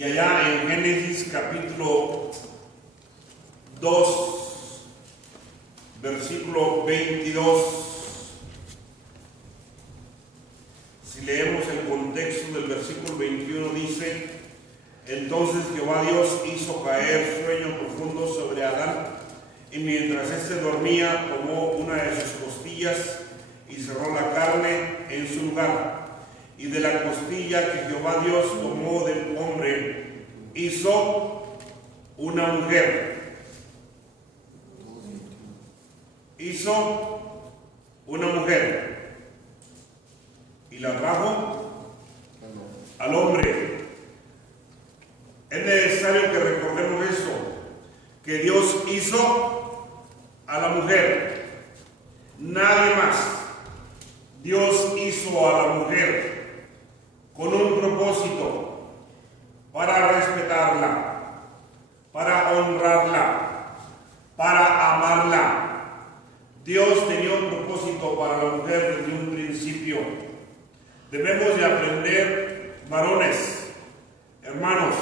Y allá en Génesis capítulo 2, versículo 22, si leemos el contexto del versículo 21, dice: entonces Jehová Dios hizo caer sueño profundo sobre Adán, y mientras éste dormía, tomó una de sus costillas y cerró la carne en su lugar. Y de la costilla que Jehová Dios tomó del hombre, hizo una mujer. Hizo una mujer. Y la trajo al hombre. Es necesario que recordemos eso, que Dios hizo a la mujer. Nadie más. Dios hizo a la mujer con un propósito: para respetarla, para honrarla, para amarla. Dios tenía un propósito para la mujer desde un principio. Debemos de aprender, varones, hermanos,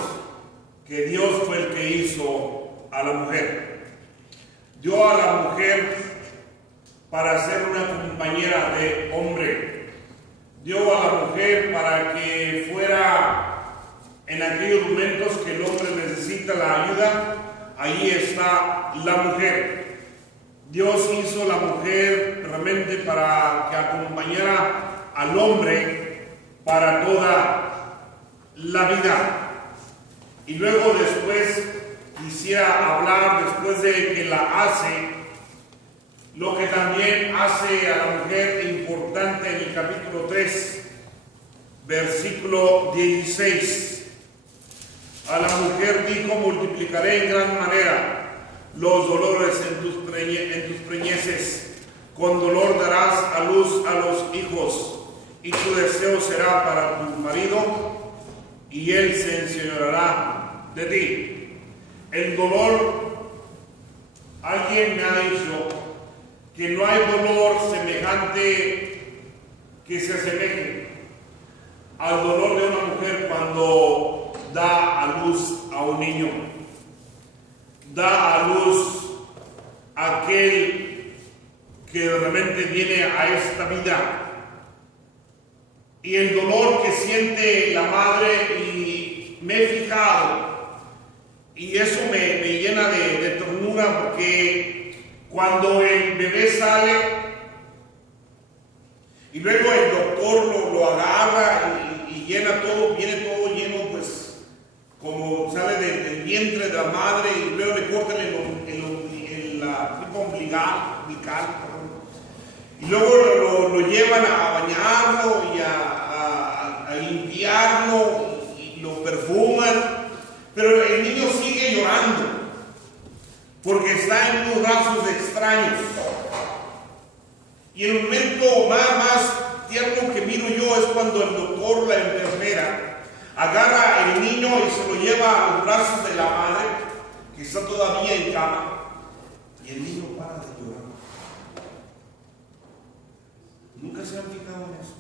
que Dios fue el que hizo a la mujer. Dio a la mujer para ser una compañera de hombre. Dio a la mujer para que fuera en aquellos momentos que el hombre necesita la ayuda. Ahí está la mujer. Dios hizo la mujer realmente para que acompañara al hombre para toda la vida. Y luego después quisiera hablar, después de que la hace, lo que también hace a la mujer importante en el capítulo 3, versículo 16. A la mujer dijo: multiplicaré en gran manera los dolores en tus preñeces. Con dolor darás a luz a los hijos, y tu deseo será para tu marido, y él se enseñoreará de ti. El dolor, alguien me ha dicho que no hay dolor semejante que se asemeje al dolor de una mujer cuando da a luz a un niño, da a luz a aquel que de repente viene a esta vida. Y el dolor que siente la madre, y me he fijado, y eso me llena de ternura, porque cuando el bebé sale y luego el doctor lo agarra y llena todo, viene todo lleno, pues como sale del vientre de la madre, y luego le cortan la tripa umbilical, y luego lo llevan a bañarlo y a limpiarlo, y lo perfuman, pero el niño sigue llorando porque está en unos brazos extraños. Y el momento más tierno que miro yo es cuando el doctor, la enfermera, agarra el niño y se lo lleva a los brazos de la madre, que está todavía en cama, y el niño para de llorar. ¿Nunca se han fijado en eso?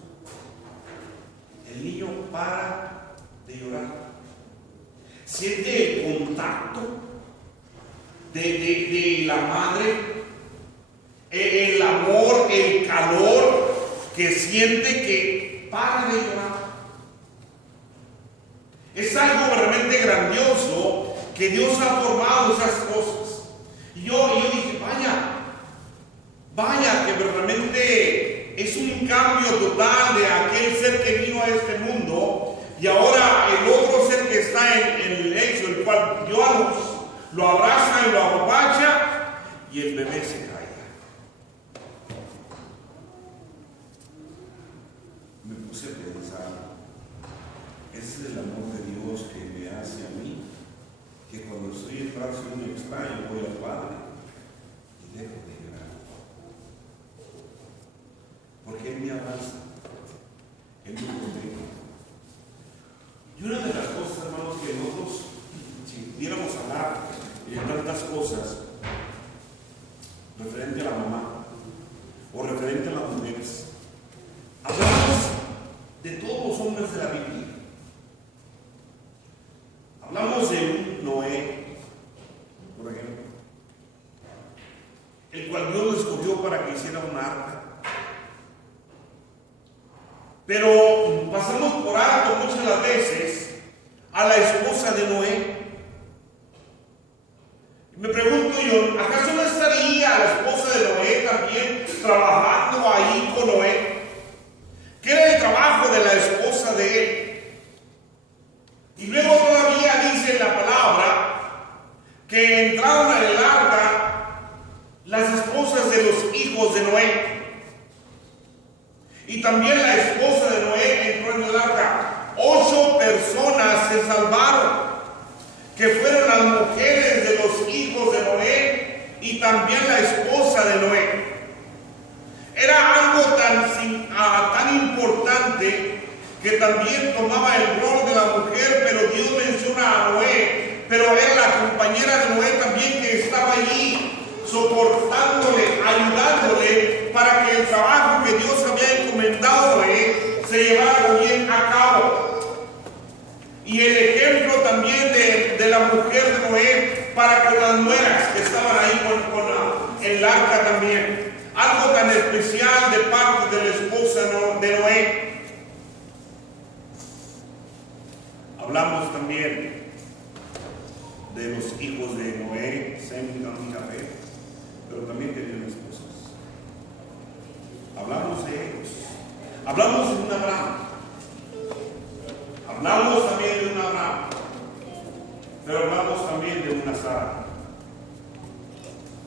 El niño para de llorar. Siente el contacto de la madre, el amor, el calor que siente, que para de llorar. Es algo realmente grandioso que Dios ha formado esas cosas. Y yo dije, vaya que realmente es un cambio total de aquel ser que vino a este mundo, y ahora el otro ser que está en el lecho, el cual Dios lo abraza y lo apapacha, y el bebé se cae. Me puse a pensar, ese es el amor de Dios que me hace a mí, que cuando estoy en brazos de un extraño voy al Padre y dejo de llorar, porque Él me abraza, Él me protege. Y una de las cosas, hermanos, que nosotros, si pudiéramos hablar de tantas cosas referente a la mamá o referente a las mujeres, hablamos de todos los hombres de la Biblia. Hablamos de un Noé, por ejemplo, el cual Dios lo escogió para que hiciera un arca. Pero pasamos por alto muchas las veces a la esposa de Noé. Me pregunto yo, ¿acaso no estaría la esposa de Noé también trabajando ahí con Noé? ¿Qué era el trabajo de la esposa de él? Y luego todavía dice la palabra que entraron a el arca las esposas de los hijos de Noé. Y también la esposa de Noé entró en el arca. 8 personas se salvaron, que fueron las mujeres de los hijos de Noé y también la esposa de Noé. Era algo tan importante que también tomaba el rol de la mujer, pero Dios menciona a Noé, pero era la compañera de Noé también que estaba allí, soportándole, ayudándole para que el trabajo que Dios había encomendado a Noé se llevara bien a cabo. Y el ejemplo también de la mujer de Noé para con las nueras que estaban ahí con el arca también. Algo tan especial de parte de la esposa de Noé. Hablamos también de los hijos de Noé, Sem, Cam y Jafet, pero también tenían esposas. Hablamos de ellos. Hablamos de un Abraham. Hablamos también de un Abraham, pero hablamos también de una Sara.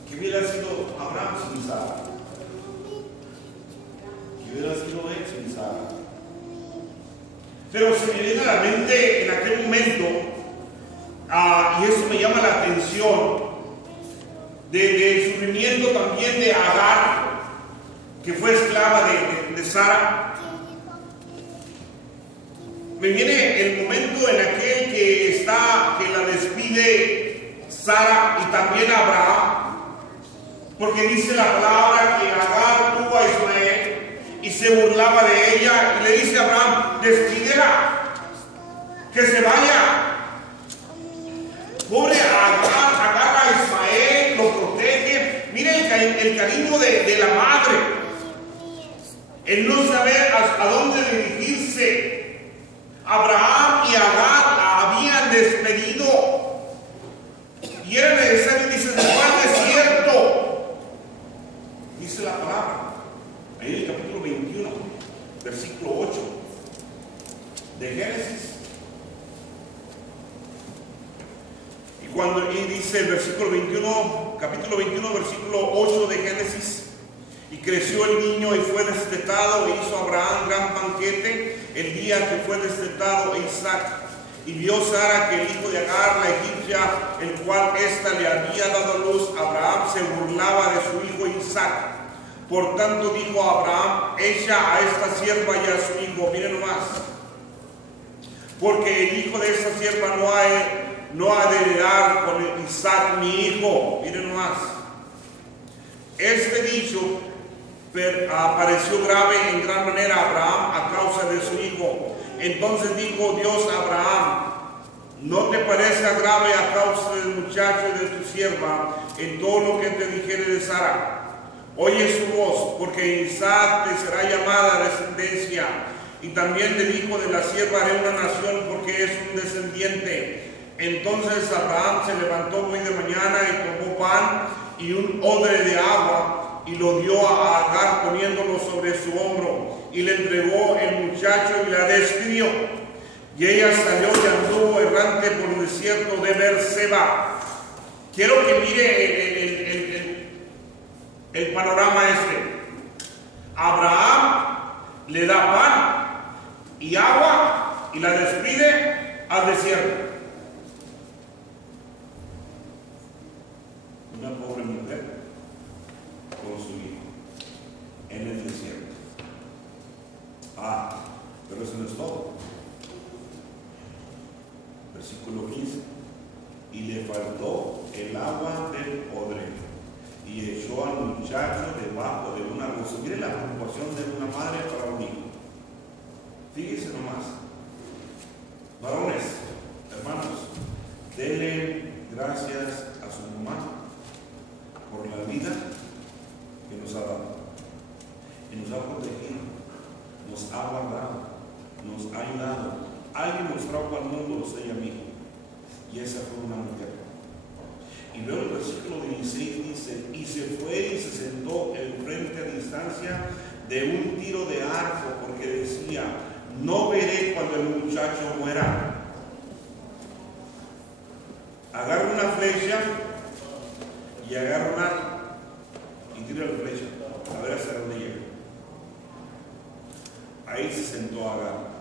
¿Qué hubiera sido Abraham sin Sara? ¿Qué hubiera sido él sin Sara? Pero se me viene a la mente en aquel momento, y eso me llama la atención, del sufrimiento también de Agar, que fue esclava de Sara. Me viene el momento en aquel que la despide Sara y también Abraham, porque dice la palabra que Agar tuvo a Ismael y se burlaba de ella y le dice a Abraham: despídela, que se vaya. Pobre Agar, agarra a Ismael, lo protege. Mire el cariño de la madre, el no saber a dónde dirigirse. Abraham y Agar la habían despedido y era necesario, dice, después desierto. Dice la palabra ahí en el capítulo 21, versículo 8 de Génesis. Y dice el versículo 21, capítulo 21, versículo 8 de Génesis: y creció el niño y fue destetado, e hizo Abraham gran banquete el día que fue destetado Isaac. Y vio Sara que el hijo de Agar, la egipcia, el cual ésta le había dado a luz, Abraham se burlaba de su hijo Isaac. Por tanto dijo Abraham: echa a esta sierva y a su hijo. Miren nomás, porque el hijo de esta sierva no ha de heredar con Isaac mi hijo. Miren nomás, este dicho pareció grave en gran manera a Abraham a causa de su hijo. Entonces dijo Dios a Abraham: ¿no te parezca grave a causa del muchacho y de tu sierva en todo lo que te dijere de Sara? Oye su voz, porque Isaac te será llamada descendencia, y también del hijo de la sierva haré una nación, porque es un descendiente. Entonces Abraham se levantó muy de mañana y tomó pan y un odre de agua y lo dio a Agar poniéndolo sobre su hombro, y le entregó el muchacho y la despidió. Y ella salió y anduvo errante por el desierto de Beerseba. Quiero que mire el panorama este. Abraham le da pan y agua y la despide al desierto. Una pobre mujer con su hijo en el desierto. Pero eso no es todo. Versículo 15: y le faltó el agua del odre, y echó al muchacho debajo de una rosa. Mire la preocupación de una madre para un hijo. Fíjense nomás, varones, hermanos, gracias a su mamá por la vida que nos ha dado y nos ha protegido, nos ha guardado, nos ha ayudado. Alguien nos trajo al mundo, los ella misma, y esa fue una mujer. Y luego el versículo 16 dice: y se fue y se sentó enfrente a distancia de un tiro de arco, porque decía: no veré cuando el muchacho muera. Agarra una flecha y agarra un arco y tira la flecha a ver hasta dónde llega. Ahí se sentó Agar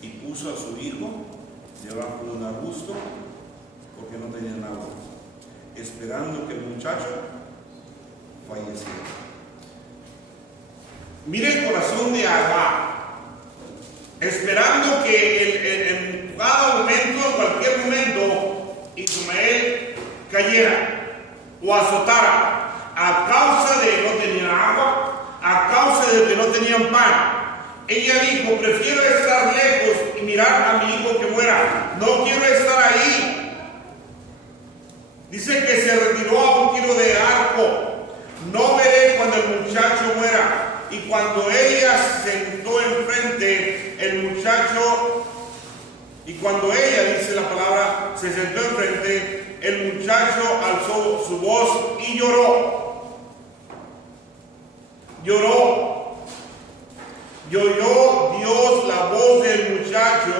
y puso a su hijo debajo de un arbusto, porque no tenía nada, esperando que el muchacho falleciera. Mire el corazón de Agar, esperando que en cada momento, en cualquier momento, Ismael cayera o azotara, a causa de que no tenían agua, a causa de que no tenían pan. Ella dijo: prefiero estar lejos y mirar a mi hijo que muera, no quiero estar ahí. Dice que se retiró a un tiro de arco: no veré cuando el muchacho muera. Y cuando ella se sentó enfrente, el muchacho, y cuando ella, dice la palabra, se sentó enfrente, el muchacho alzó su voz y lloró. Y oyó Dios la voz del muchacho,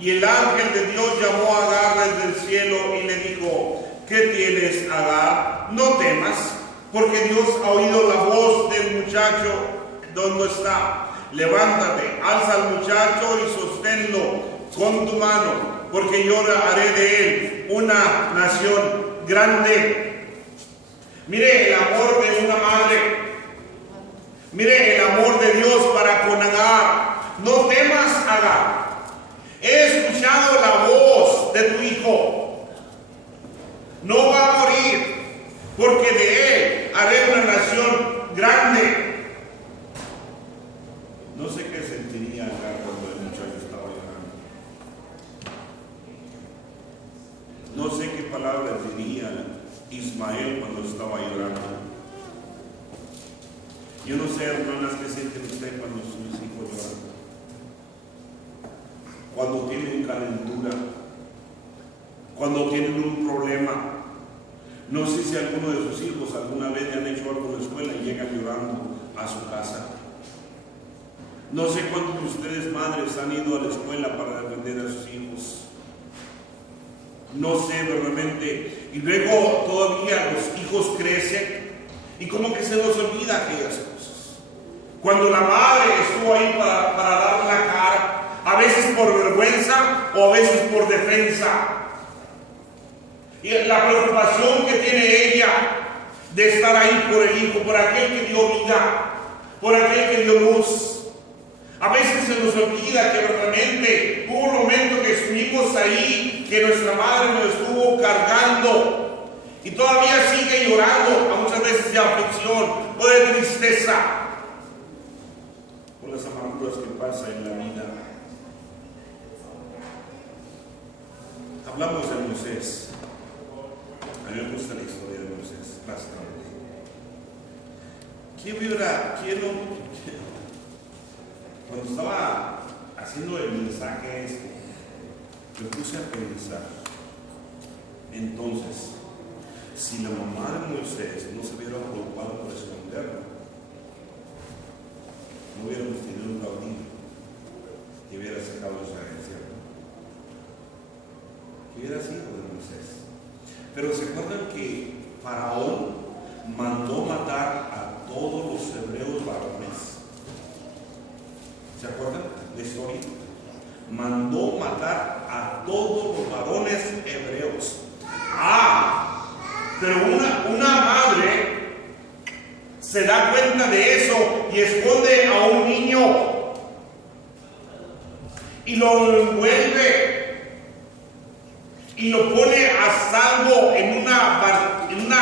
y el ángel de Dios llamó a Agar desde el cielo y le dijo: ¿qué tienes, Agar? No temas, porque Dios ha oído la voz del muchacho donde está. Levántate, alza al muchacho y sosténlo con tu mano, porque yo haré de él una nación grande. Mire el amor de una madre. Mire el amor de Dios para con Agar. No temas, Agar. He escuchado la voz de tu hijo. No va a morir, porque de él haré una nación grande. No sé qué sentiría Agar cuando el muchacho estaba llorando. No sé qué palabras diría Ismael cuando estaba llorando. Yo no sé, hermanas, qué sienten ustedes cuando sus hijos lloran. Cuando tienen calentura, cuando tienen un problema. No sé si alguno de sus hijos alguna vez le han hecho algo en la escuela y llegan llorando a su casa. No sé cuántos de ustedes, madres, han ido a la escuela para defender a sus hijos. No sé realmente. Y luego todavía los hijos crecen y como que se nos olvida aquellas cosas. Cuando la madre estuvo ahí para dar la cara, a veces por vergüenza o a veces por defensa. Y la preocupación que tiene ella de estar ahí por el hijo, por aquel que dio vida, por aquel que dio luz. A veces se nos olvida que realmente hubo un momento que estuvimos ahí, que nuestra madre nos estuvo cargando y todavía sigue llorando, a muchas veces de aflicción o de tristeza por las amarguras que pasan en la vida. Hablamos de Moisés. A mí me gusta la historia de Moisés bastante. Cuando estaba haciendo el mensaje me puse a pensar. Entonces, si la mamá de Moisés no se hubiera preocupado por esconderlo, no hubiéramos tenido un caudillo que hubiera sacado esa herencia. ¿Qué hubiera sido de Moisés? Pero se acuerdan que Faraón mandó matar a todos los hebreos varones. ¿Se acuerdan de la historia? Mandó matar a todos los varones hebreos. Pero una madre se da cuenta de eso y esconde a un niño y lo envuelve y lo pone a salvo en una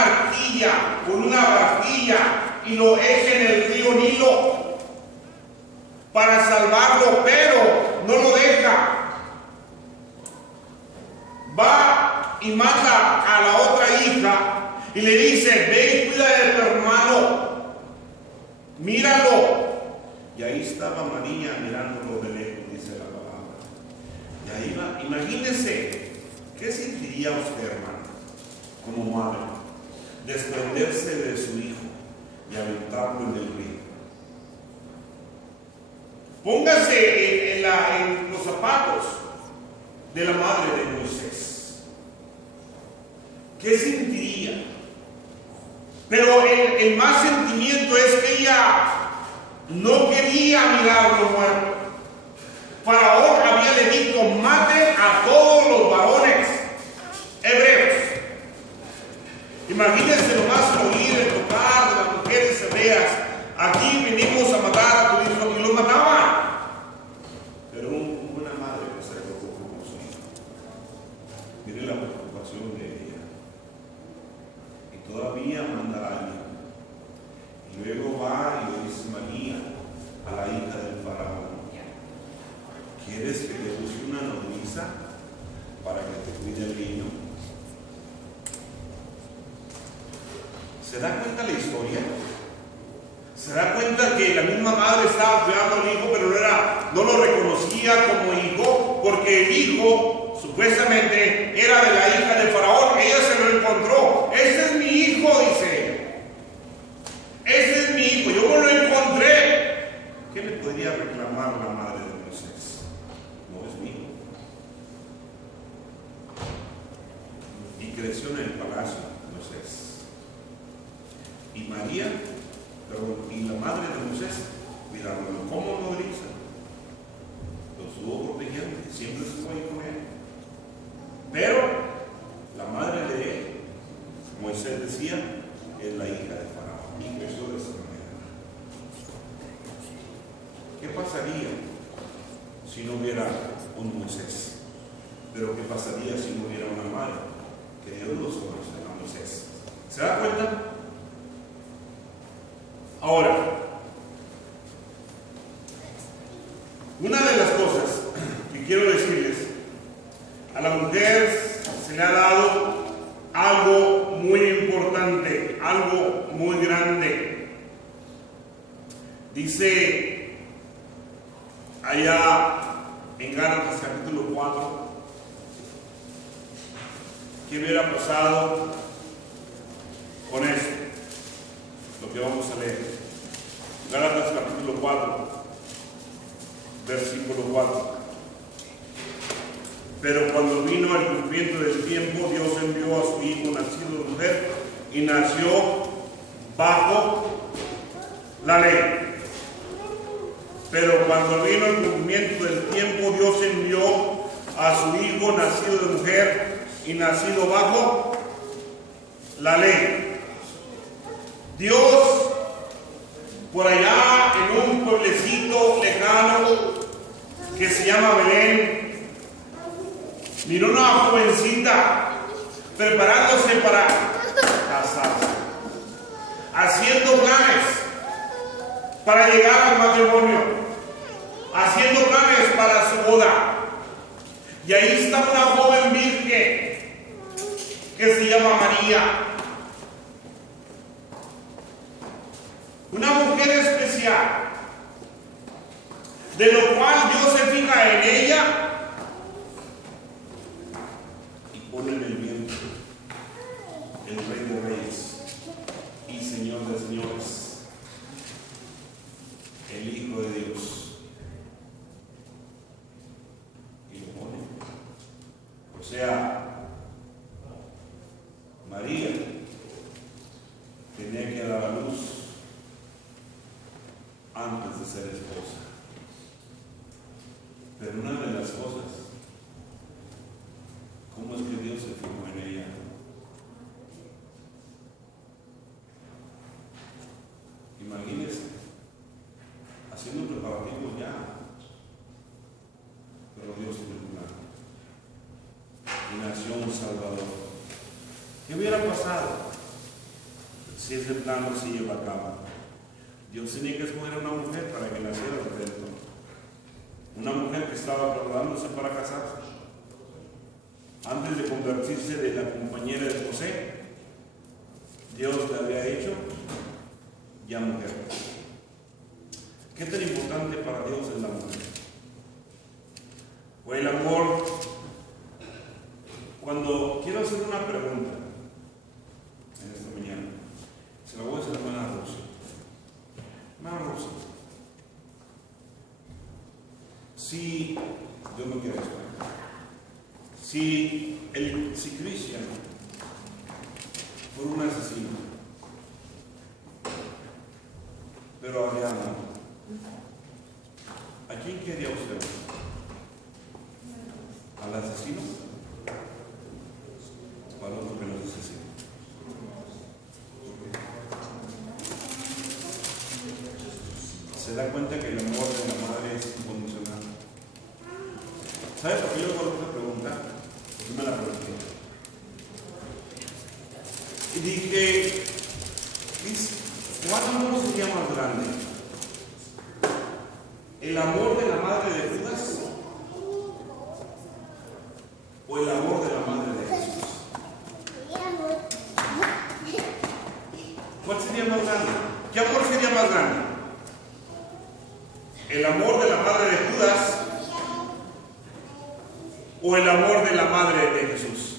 arquilla, con una barquilla, y lo echa en el río Nilo para salvarlo, pero no lo deja. Va y manda a la otra hija y le dice: ve y cuida de tu hermano, míralo. Y ahí estaba María mirándolo de lejos, dice la palabra. Y ahí va. Imagínense, ¿qué sentiría usted, hermano, como madre, desprenderse de su hijo y aventarlo en el río? Póngase en los zapatos de la madre de Moisés. ¿Qué sentiría? Pero el más sentimiento es que ella no quería mirarlo muerto. Faraón había le dicho: mate a todos los varones hebreos. Imagínense nomás oír el tocar de las mujeres hebreas: aquí venimos a matar a tu hijo, y lo mataban. Pero una madre que se preocupó por su hijo. Mire la preocupación de ella. Y todavía manda a alguien. Y luego va y le dice María a la hija del faraón: ¿quieres que te use una nodriza para que te cuide el niño? ¿Se da cuenta la historia? ¿Se da cuenta que la misma madre estaba cuidando al hijo, pero no lo reconocía como hijo? Porque el hijo supuestamente era de la hija de faraón. Ella se lo encontró. Ese es mi hijo, dice ella. Ese es mi hijo, yo me lo encontré. ¿Qué le podría reclamar la madre de Moisés? No es mi hijo. Y creció en el palacio Moisés. Y María, y la madre de Moisés, mirándolo como nodriza, lo estuvo protegiendo, siempre estuvo ahí con él. Pero la madre de él, Moisés decía, es la hija de Faraón, y creció de esa manera. ¿Qué pasaría si no hubiera un Moisés? Pero ¿qué pasaría si no hubiera una madre? Que Dios los conoce a Moisés. ¿Se da cuenta? Ahora, una de las cosas que quiero decirles: a la mujer se le ha dado algo muy importante, algo muy grande. Dice allá en Gálatas capítulo 4, ¿qué hubiera pasado con esto? Lo que vamos a leer. Gálatas capítulo 4, versículo 4. Pero cuando vino el cumplimiento del tiempo, Dios envió a su hijo nacido de mujer y nació bajo la ley. Pero cuando vino el cumplimiento del tiempo, Dios envió a su hijo nacido de mujer y nacido bajo la ley. Dios, por allá en un pueblecito lejano que se llama Belén, miró una jovencita preparándose para casarse, haciendo planes para llegar al matrimonio, haciendo planes para su boda. Y ahí está una joven virgen que se llama María. Una mujer especial, de lo cual Dios se fija en ella y pone en el vientre el Rey de Reyes y Señor de Señores, el Hijo de Dios, y lo pone. O sea, María tenía que dar a luz antes de ser esposa. Pero una de las cosas, ¿cómo es que Dios se fijó en ella? Imagínense, haciendo preparativos ya, pero Dios tiene un plan. Y nació un Salvador. ¿Qué hubiera pasado si ese plan no se lleva a cabo? Dios tenía que escoger a una mujer para que naciera el Redentor. Una mujer que estaba preparándose para casarse. antes de convertirse de la compañera de José, Dios le había hecho ya mujer. ¿Qué tan importante para Dios es la mujer? O el amor. Cuando quiero hacer una pregunta en esta mañana, se la voy a hacer a hermana Rosa. Hermana Rosa, si Dios no quiere esto, si Cristian fuera un asesino, pero había amor, ¿a quién quería usted? ¿Al asesino? ¿O al otro que no es asesino? Se da cuenta que el amor de la madre es incondicional. ¿Sabe por qué yo hago esta pregunta? Porque me la pregunté. Y dije, ¿cuál amor sería más grande? ¿El amor de la madre de Judas? ¿O el amor de la madre de Jesús? ¿Cuál sería más grande? ¿Qué amor sería más grande? ¿El amor de la madre de Judas o el amor de la madre de Jesús?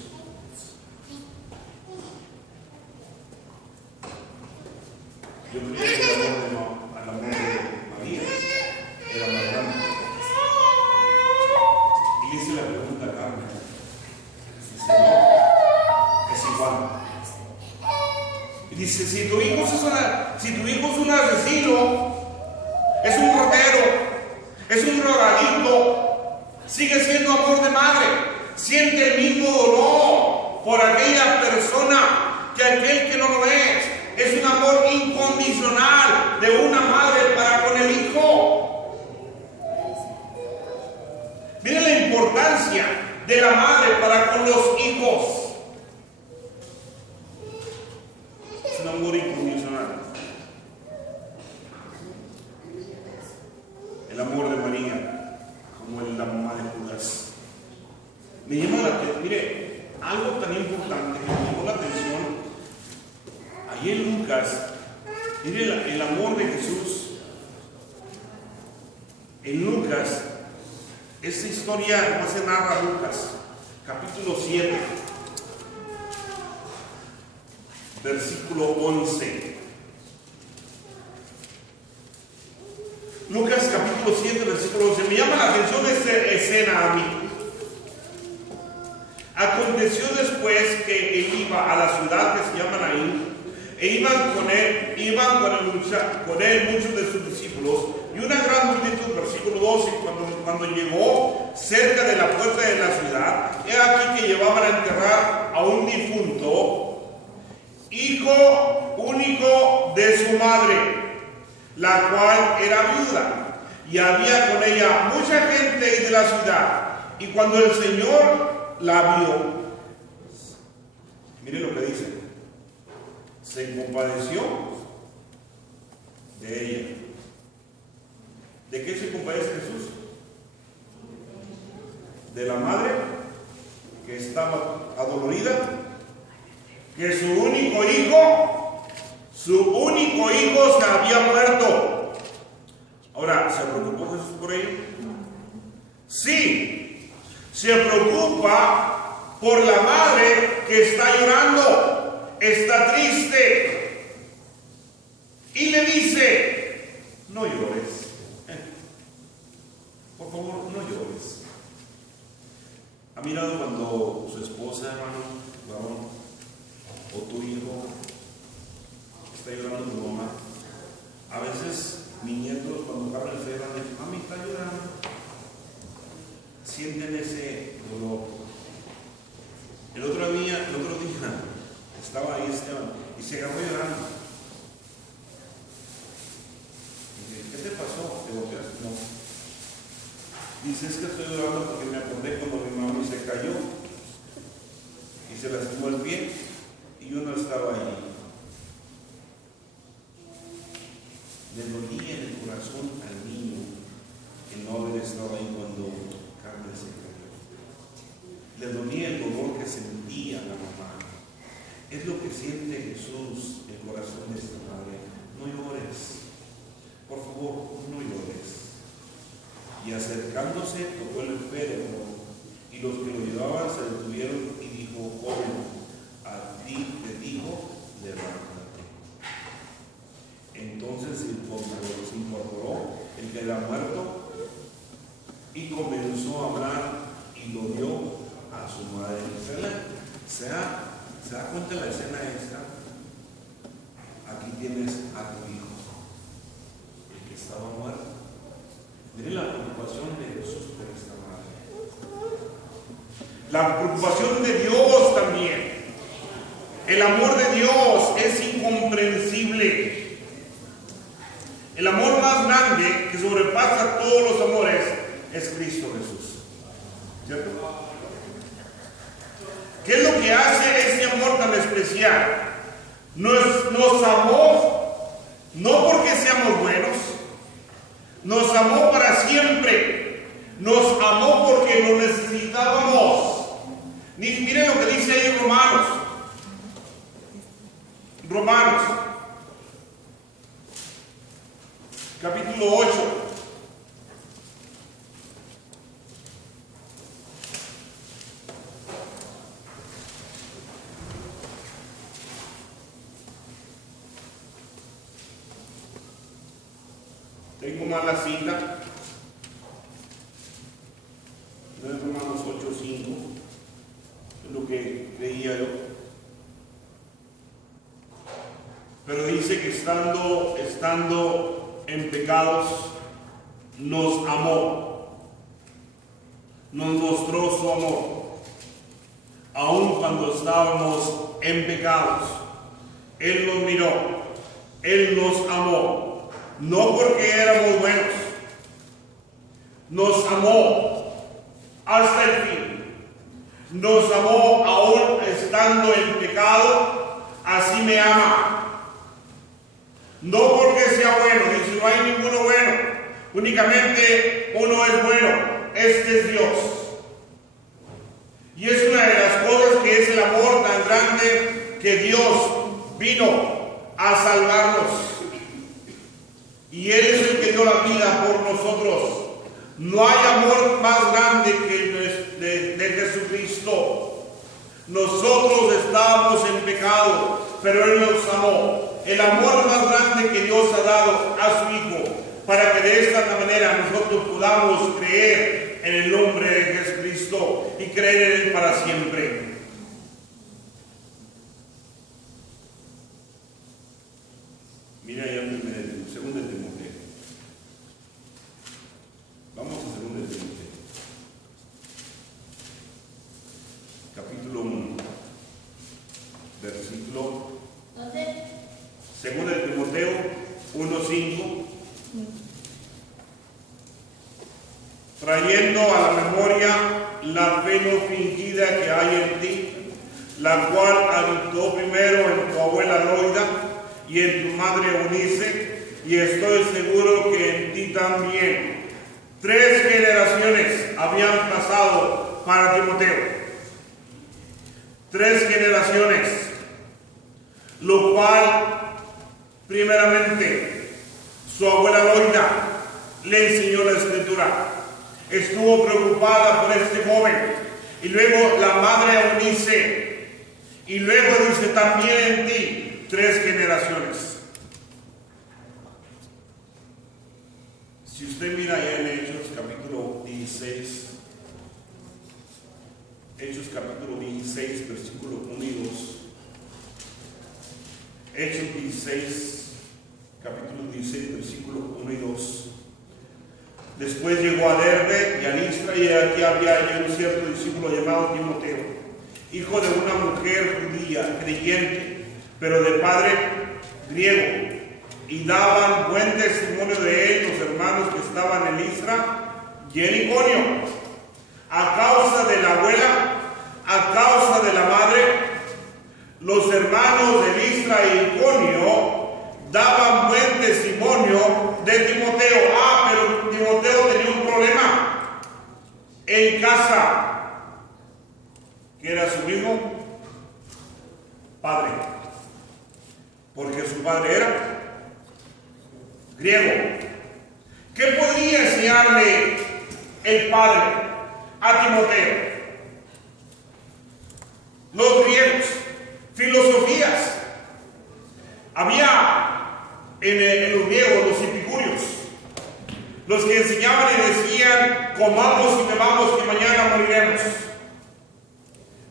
Yo creo que el amor de María era más grande. Y hice la pregunta a Carmen. Dice, no, es igual. Y dice, si tu hijo es un asesino, es un ratero, es un drogadicto, sigue siendo amor de madre, siente el mismo dolor por aquella persona que aquel que no lo es. Es un amor incondicional de una madre para con el hijo. Miren la importancia de la madre para con los hijos. Es un amor incondicional. El amor de María, como la mamá de Judas. Me llama la atención, mire, algo tan importante que me llamó la atención. Ahí en Lucas, mire el amor de Jesús. En Lucas, esta historia no se narra Lucas, capítulo 7, versículo 11. Lucas capítulo 7, versículo 11. Me llama la atención esta escena a mí. Aconteció después que él iba a la ciudad que se llama Naín, e iban con él muchos de sus discípulos y una gran multitud. Versículo 12. Cuando llegó cerca de la puerta de la ciudad, he aquí que llevaban a enterrar a un difunto, hijo único de su madre, la cual era viuda, y había con ella mucha gente de la ciudad. Y cuando el Señor la vio, mire lo que dice, se compadeció de ella. ¿De qué se compadece Jesús? De la madre que estaba adolorida, que su único hijo se había muerto. Ahora, ¿se preocupó Jesús por ello? Sí, se preocupa por la madre que está llorando, está triste, y le dice, no llores, por favor, no llores. ¿Ha mirado cuando su esposa, hermano, varón, o tu hijo está llorando tu mamá? A veces mis nietos cuando agarran el cerebro dicen, mami está llorando, sienten ese dolor. El otro día estaba ahí Esteban y se agarró llorando. Y dije, ¿qué te pasó? Te volteaste. No. Dice, es que estoy llorando porque me acordé cuando mi mami se cayó y se lastimó el pie y yo no estaba ahí. Le dolía en el corazón al niño que no haber estado ahí cuando Carmen se cayó. Le dolía el dolor Es lo que siente Jesús, el corazón de esta madre. No llores, por favor, no llores. Y acercándose, tocó el enfermo, y los que lo llevaban se detuvieron y dijo: joven, a ti te digo, levántate. Entonces se incorporó el que era muerto y comenzó a hablar y lo dio a su madre. ¿Se da cuenta la escena esta? Aquí tienes a tu hijo, el que estaba muerto. Miren la preocupación de Jesús por esta madre. La preocupación de Dios también. El amor de Dios es incomprensible. El amor más grande que sobrepasa todos los amores es Cristo Jesús. ¿Cierto? ¿Qué es lo que hace este amor tan especial? Nos amó no porque seamos buenos, nos amó para siempre, nos amó porque lo necesitábamos. Miren lo que dice ahí Romanos, capítulo 8. Tengo mal la cita. No es Romanos 8:5. Es lo que creía yo. Pero dice que estando en pecados, nos amó. Nos mostró su amor. Aun cuando estábamos en pecados, Él nos miró. Él nos amó. No porque éramos buenos, nos amó hasta el fin. Nos amó aún estando en pecado, así me ama. No porque sea bueno, dice, no hay ninguno bueno, únicamente uno es bueno, este es Dios. Y es una de las cosas que es el amor tan grande que Dios vino a salvarnos. Y Él es el que dio la vida por nosotros. No hay amor más grande que el de Jesucristo. Nosotros estábamos en pecado, pero Él nos amó. El amor más grande que Dios ha dado a su Hijo, para que de esta manera nosotros podamos creer en el nombre de Jesucristo y creer en Él para siempre. Mira ya en 2 Timoteo. Vamos a 2 Timoteo. Capítulo 1. Versículo. ¿Dónde? 2 Timoteo 1:5. Trayendo a la memoria la fe no fingida que hay en ti, la cual habitó primero en tu abuela Loida y en tu madre Eunice, y estoy seguro que en ti también. 3 generaciones habían pasado para Timoteo. 3 generaciones, lo cual, primeramente, su abuela Loida le enseñó la escritura. Estuvo preocupada por este joven. Y luego la madre Eunice. Y luego dice también en ti. 3 generaciones. Si usted mira allá en Hechos capítulo 16, Hechos capítulo 16, versículo 1 y 2. Hechos 16, capítulo 16, versículo 1 y 2. Después llegó a Derbe y a Listra, y aquí había allí un cierto discípulo llamado Timoteo, hijo de una mujer judía, creyente, pero de padre griego, y daban buen testimonio de él los hermanos que estaban en Listra y en Iconio. A causa de la abuela, a causa de la madre, los hermanos de Listra e Iconio daban buen testimonio de Timoteo. Pero Timoteo tenía un problema en casa, que era su hijo padre, porque su padre era griego. ¿Qué podría enseñarle el padre a Timoteo? Los griegos, filosofías. Había en los griegos los epicúreos, los que enseñaban y decían: comamos y bebamos que mañana moriremos.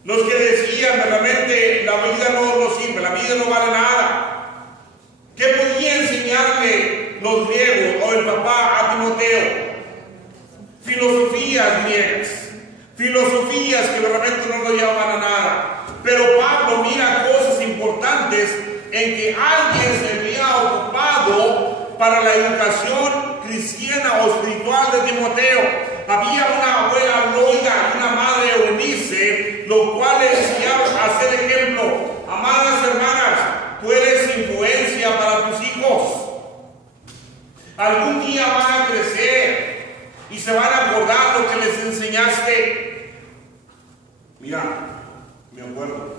Los que decían: realmente la vida no nos sirve, la vida no vale nada. ¿Qué podía enseñarle los griegos o el papá a Timoteo? Filosofías griegas, filosofías que realmente no lo llevaban a nada. Pero Pablo mira cosas importantes en que alguien se había ocupado para la educación cristiana o espiritual de Timoteo. Había una abuela Loida y una madre Eunice, los cuales enseñaron a ser ejemplo. Amadas hermanas, tú eres influencia para tus hijos. Algún día van a crecer y se van a acordar lo que les enseñaste. Mira, me acuerdo,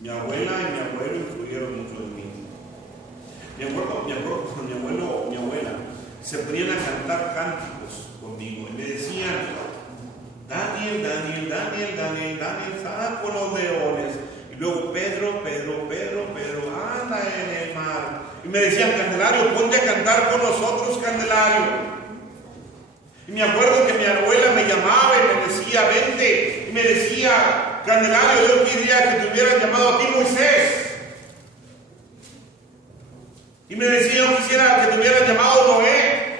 mi abuela y mi abuelo influyeron mucho en mí. Me acuerdo cuando mi abuela se ponían a cantar cánticos conmigo y me decían: Daniel, Daniel, Daniel, Daniel, Daniel, sal con los leones. Y luego Pedro, Pedro, Pedro, Pedro, anda en el mar. Y me decían: Candelario, ponte a cantar con nosotros, Candelario. Y me acuerdo que mi abuela me llamaba y me decía: vente. Y me decía: Candelario, yo quería que te hubieran llamado a ti Moisés. Y me decía: yo quisiera que te hubieran llamado Noé.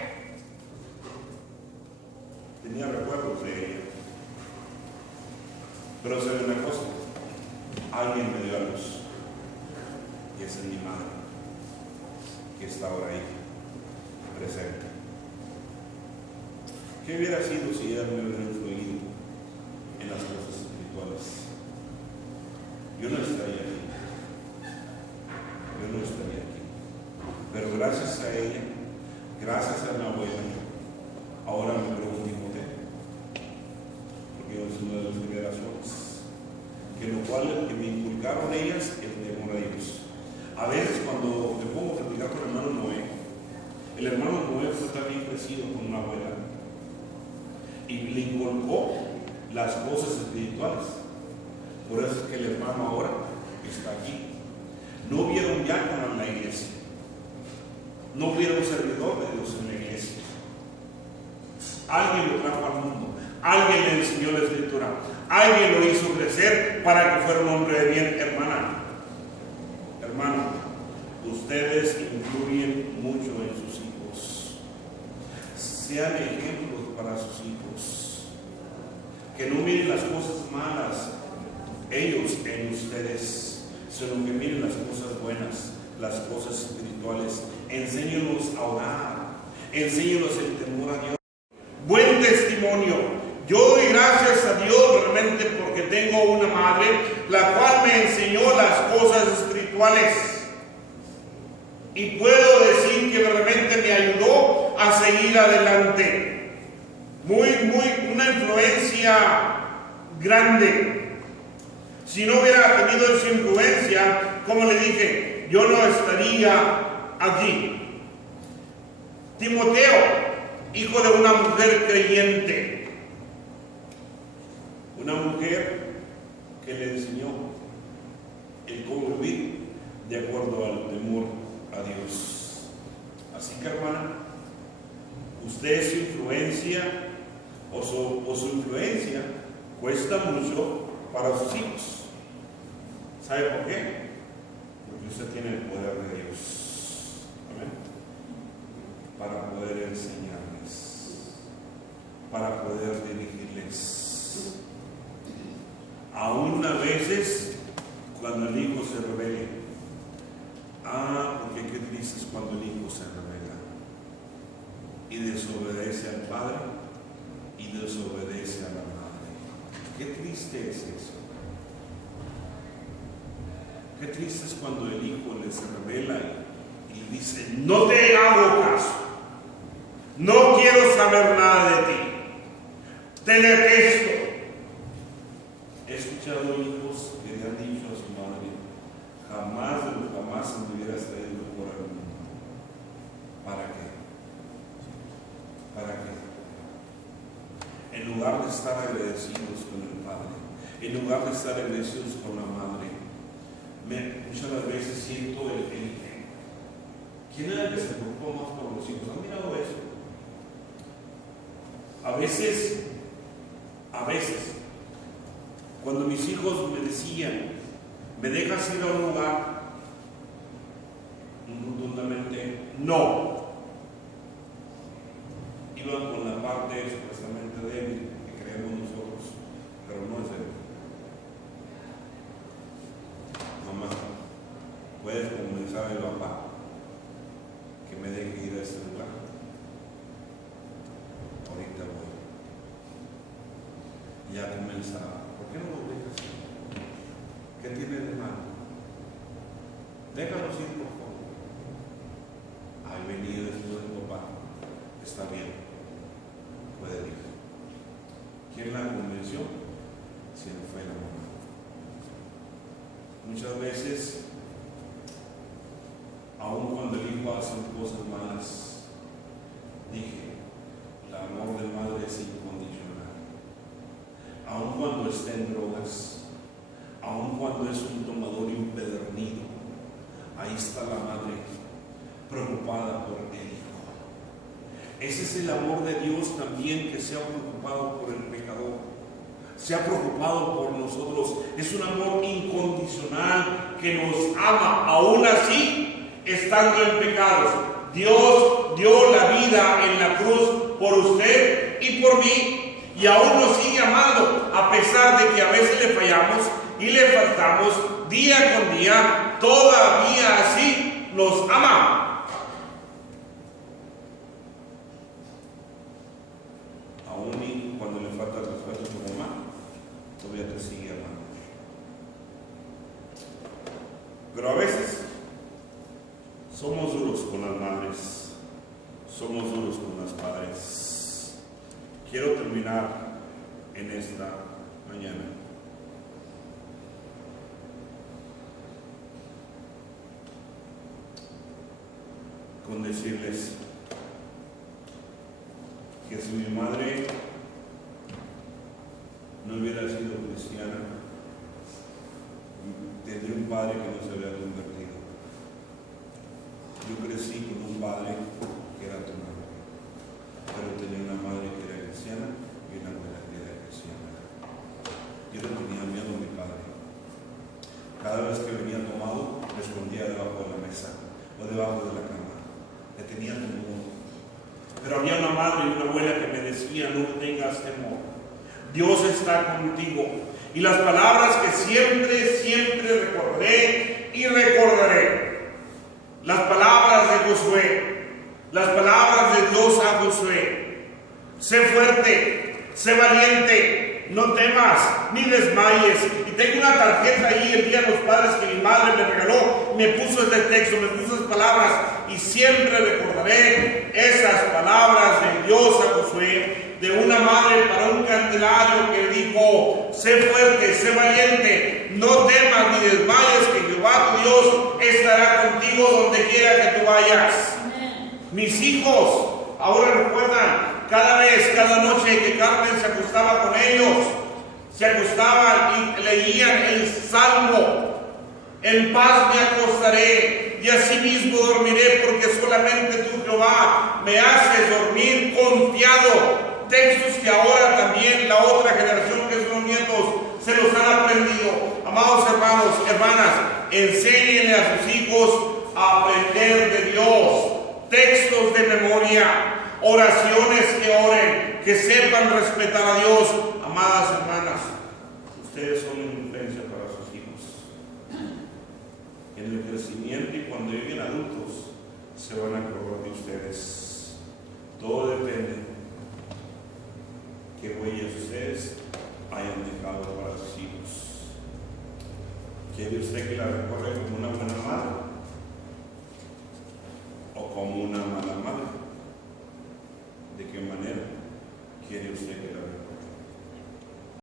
Tenía recuerdos de ella. Pero sé una cosa: alguien me dio a luz. Y esa es mi madre, que está ahora ahí, presente. ¿Qué hubiera sido si ella me hubiera influido en las cosas espirituales? Yo no estaría aquí. Yo no estaría aquí. Pero gracias a ella, gracias a mi abuela, ahora me creo un Timoteo. Porque yo soy una de las generaciones. Que lo cual que me inculcaron ellas el temor a Dios. A veces cuando me pongo a platicar con el hermano Noé, el hermano Noé fue también crecido con una abuela y le inculcó las cosas espirituales. Por eso es que el hermano ahora está aquí. No hubiera un diácono en la iglesia, no hubiera un servidor de Dios en la iglesia. Alguien lo trajo al mundo, alguien le enseñó la escritura, alguien lo hizo crecer para que fuera un hombre de bien. Hermano, ustedes influyen mucho en sus hijos. Sean ejemplos para sus hijos. Que no miren las cosas malas ellos en ustedes, sino que miren las cosas buenas, las cosas espirituales. Enséñenos a orar, enséñenos el temor a Dios. Buen testimonio. Yo doy gracias a Dios realmente porque tengo una madre la cual me enseñó las cosas espirituales. Y puedo decir que realmente me ayudó a seguir adelante. Una influencia grande. Si no hubiera tenido esa influencia, como le dije, yo no estaría aquí. Timoteo, hijo de una mujer creyente, una mujer que le enseñó el cómo vivir de acuerdo al temor a Dios. Así que, hermana, usted, su influencia o su influencia cuesta mucho para sus hijos. ¿Sabe por qué? Porque usted tiene el poder de Dios. Amén. Para poder enseñarles, para poder dirigirles. Aún a veces, cuando el hijo se rebele. Porque qué triste es cuando el hijo se rebela y desobedece al padre y desobedece a la madre. Qué triste es eso. Qué triste es cuando el hijo le se revela y dice: no te hago caso, no quiero saber nada de ti, te detesto. He escuchado hijos que le han dicho a su madre: jamás de los jamás me hubieras traído por el mundo. ¿Para qué? ¿Para qué? En lugar de estar agradecidos con el Padre, en lugar de estar agradecidos con la madre, muchas veces siento ¿quién era el que se preocupó más por los hijos? ¿Han mirado eso? A veces, cuando mis hijos me decían: ¿me dejas ir a un lugar? Rotundamente no. Iban con la parte supuestamente débil que creemos nosotros, pero no es débil. Mamá, ¿puedes convencer a mi papá que me deje ir a ese lugar? Ahorita voy. Ya comenzaba: ¿por qué no lo dejas ir? ¿Qué tiene de malo? Déjalos ir, por favor. Ay, venido después de papá. Está bien, puede ir. ¿Quién la convenció? Si no fue la mamá. Muchas veces, aun cuando el hijo hace cosas malas, dije: el amor de madre es incondicional. Aun cuando está en drogas, aun cuando es un tomador empedernido, ahí está la madre preocupada por el hijo. Ese es el amor de Dios también, que se ha preocupado por el pecador, se ha preocupado por nosotros. Es un amor incondicional que nos ama, aún así estando en pecados. Dios dio la vida en la cruz por usted y por mí, y aún nos sigue amando, a pesar de que a veces le fallamos y le faltamos día con día. Todavía así nos ama. Aún cuando le falta el respeto a tu mamá, todavía te sigue amando. Pero a veces somos duros con las madres, somos duros con las padres. Quiero terminar en esta mañana con decirles que si mi madre no hubiera sido cristiana, tendría un padre que no se había convertido. Yo crecí con un padre que era tomado, pero tenía una madre que era cristiana y una abuela que era cristiana. Yo no tenía miedo a mi padre. Cada vez que venía tomado, me escondía debajo de la mesa o debajo de la cama. Le tenía temor. Pero había una madre y una abuela que me decía: no tengas temor, Dios está contigo. Y las palabras que siempre recordaré y recordaré, las palabras de Josué, las palabras de Dios a Josué: sé fuerte, sé valiente, no temas ni desmayes. Y tengo una tarjeta ahí, el Día de los Padres, que mi madre me regaló, me puso este texto, me puso esas palabras, y siempre recordaré esas palabras de Dios a Josué, de una madre para un candelario, que dijo: sé fuerte, sé valiente, no temas ni desmayes, que Jehová tu Dios estará contigo donde quiera que tú vayas. Amén. Mis hijos ahora recuerdan cada noche que Carmen se acostaba con ellos, se acostaban y leían el Salmo: en paz me acostaré y asimismo dormiré, porque solamente tú, Jehová, me haces dormir confiado. Textos que ahora también la otra generación, que son los nietos, se los han aprendido. Amados hermanos, hermanas, enséñenle a sus hijos a aprender de Dios, textos de memoria, oraciones que oren, que sepan respetar a Dios. Amadas hermanas, ustedes son una influencia para sus hijos. En el crecimiento y cuando lleguen adultos, se van a acordar de ustedes. Todo depende qué huellas ustedes hayan dejado para sus hijos. ¿Quiere usted que la recuerde como una buena madre?